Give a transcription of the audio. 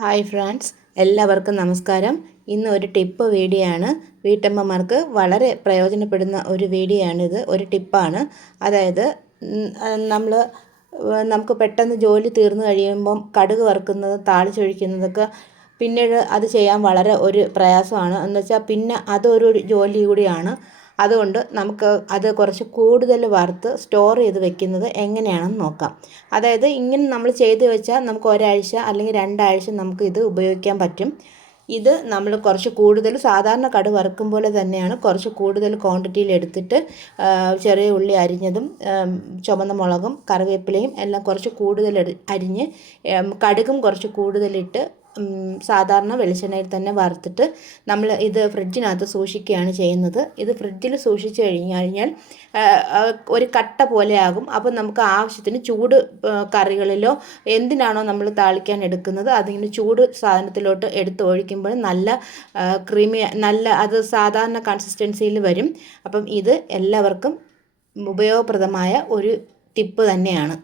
Hi friends, എല്ലാവർക്കും നമസ്കാരം. ഇന്ന് ഒരു ടിപ്പ് വീഡിയോ ആണ്. വീട്ടമ്മമാർക്ക് വളരെ പ്രയോജനപ്പെടുന്ന ഒരു വീഡിയോ ആണിത്. ഒരു ടിപ്പാണ്. അതായത് നമ്മൾ നമുക്ക് പെട്ടെന്ന് ജോലി തീർന്നു കഴിയുമ്പം കടുക് വറുക്കുന്നത്, താളിച്ചൊഴിക്കുന്നതൊക്കെ പിന്നീട് അത് ചെയ്യാൻ വളരെ ഒരു പ്രയാസമാണ്. എന്ന് വെച്ചാൽ പിന്നെ അതൊരു ജോലി കൂടിയാണ്. അതുകൊണ്ട് നമുക്ക് അത് കുറച്ച് കൂടുതൽ വറുത്ത് സ്റ്റോർ ചെയ്ത് വെക്കുന്നത് എങ്ങനെയാണെന്ന് നോക്കാം. അതായത് ഇങ്ങനെ നമ്മൾ ചെയ്ത് വെച്ചാൽ നമുക്ക് ഒരാഴ്ച അല്ലെങ്കിൽ രണ്ടാഴ്ച നമുക്ക് ഇത് ഉപയോഗിക്കാൻ പറ്റും. ഇത് നമ്മൾ കുറച്ച് കൂടുതൽ സാധാരണ കടുക് വറുക്കും പോലെ തന്നെയാണ്. കുറച്ച് കൂടുതൽ ക്വാണ്ടിറ്റിയിൽ എടുത്തിട്ട് ചെറിയ ഉള്ളി അരിഞ്ഞതും ചുവന്ന മുളകും കറിവേപ്പിലയും എല്ലാം കുറച്ച് കൂടുതൽ അരിഞ്ഞ് കടുകും കുറച്ച് കൂടുതലിട്ട് സാധാരണ വെളിച്ചെണ്ണയിൽ തന്നെ വറുത്തിട്ട് നമ്മൾ ഇത് ഫ്രിഡ്ജിനകത്ത് സൂക്ഷിക്കുകയാണ് ചെയ്യുന്നത്. ഇത് ഫ്രിഡ്ജിൽ സൂക്ഷിച്ച് കഴിഞ്ഞാൽ ഒരു കട്ട പോലെ ആകും. അപ്പോൾ നമുക്ക് ആവശ്യത്തിന് ചൂട് കറികളിലോ എന്തിനാണോ നമ്മൾ താളിക്കാൻ എടുക്കുന്നത് അതിങ്ങനെ ചൂട് സാധനത്തിലോട്ട് എടുത്ത് ഒഴിക്കുമ്പോൾ നല്ല ക്രീമി, നല്ല അത് സാധാരണ കൺസിസ്റ്റൻസിയിൽ വരും. അപ്പം ഇത് എല്ലാവർക്കും ഉപയോഗപ്രദമായ ഒരു ടിപ്പ് തന്നെയാണ്.